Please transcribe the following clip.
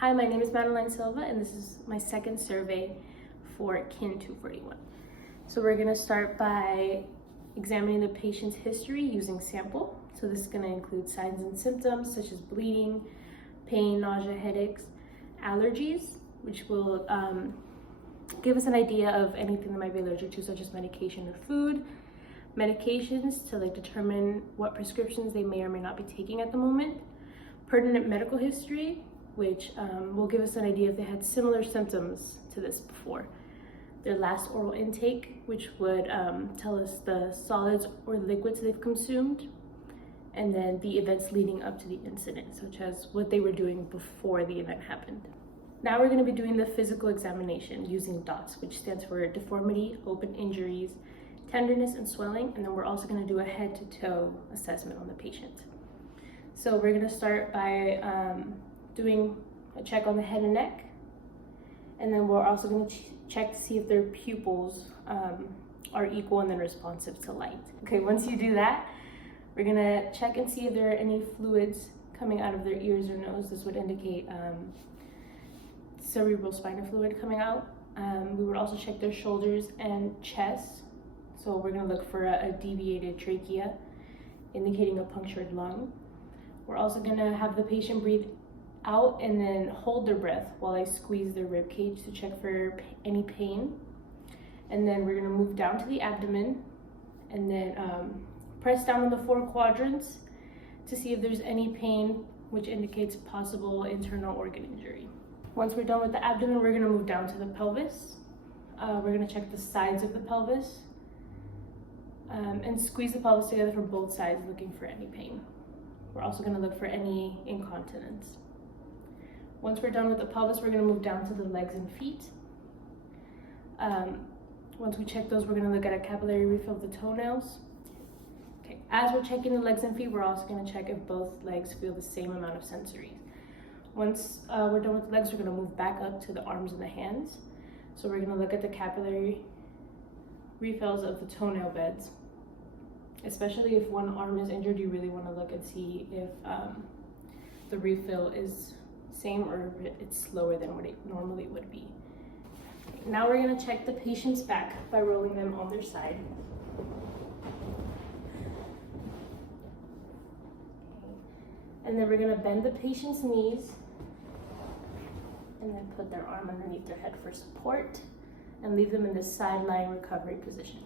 Hi, my name is Madeline Silva, and this is my second survey for KIN 241. So we're going to start by examining the patient's history using sample. So this is going to include signs and symptoms such as bleeding, pain, nausea, headaches, allergies, which will give us an idea of anything that might be allergic to, such as medication or food, medications to determine what prescriptions they may or may not be taking at the moment, pertinent medical history, which will give us an idea if they had similar symptoms to this before. Their last oral intake, which would tell us the solids or liquids they've consumed, and then the events leading up to the incident, such as what they were doing before the event happened. Now we're going to be doing the physical examination using DOTS, which stands for deformity, open injuries, tenderness, and swelling, and then we're also going to do a head-to-toe assessment on the patient. So we're going to start by doing a check on the head and neck, and then we're also going to check to see if their pupils are equal and then responsive to light. Okay, once you do that, we're going to check and see if there are any fluids coming out of their ears or nose. This would indicate cerebral spinal fluid coming out. We would also check their shoulders and chest. So we're going to look for a deviated trachea, indicating a punctured lung. We're also going to have the patient breathe out and then hold their breath while I squeeze their rib cage to check for any pain. And then we're going to move down to the abdomen and then press down on the 4 quadrants to see if there's any pain, which indicates possible internal organ injury. Once we're done with the abdomen, we're going to move down to the pelvis. We're going to check the sides of the pelvis and squeeze the pelvis together from both sides, looking for any pain. We're also going to look for any incontinence. Once we're done with the pelvis, we're going to move down to the legs and feet. Once we check those, we're going to look at a capillary refill of the toenails. Okay. As we're checking the legs and feet, we're also going to check if both legs feel the same amount of sensories. Once we're done with the legs, we're going to move back up to the arms and the hands. So we're going to look at the capillary refills of the toenail beds. Especially if one arm is injured, you really want to look and see if the refill is same or it's slower than what it normally would be. Now we're going to check the patient's back by rolling them on their side. And then we're going to bend the patient's knees and then put their arm underneath their head for support and leave them in this side lying recovery position.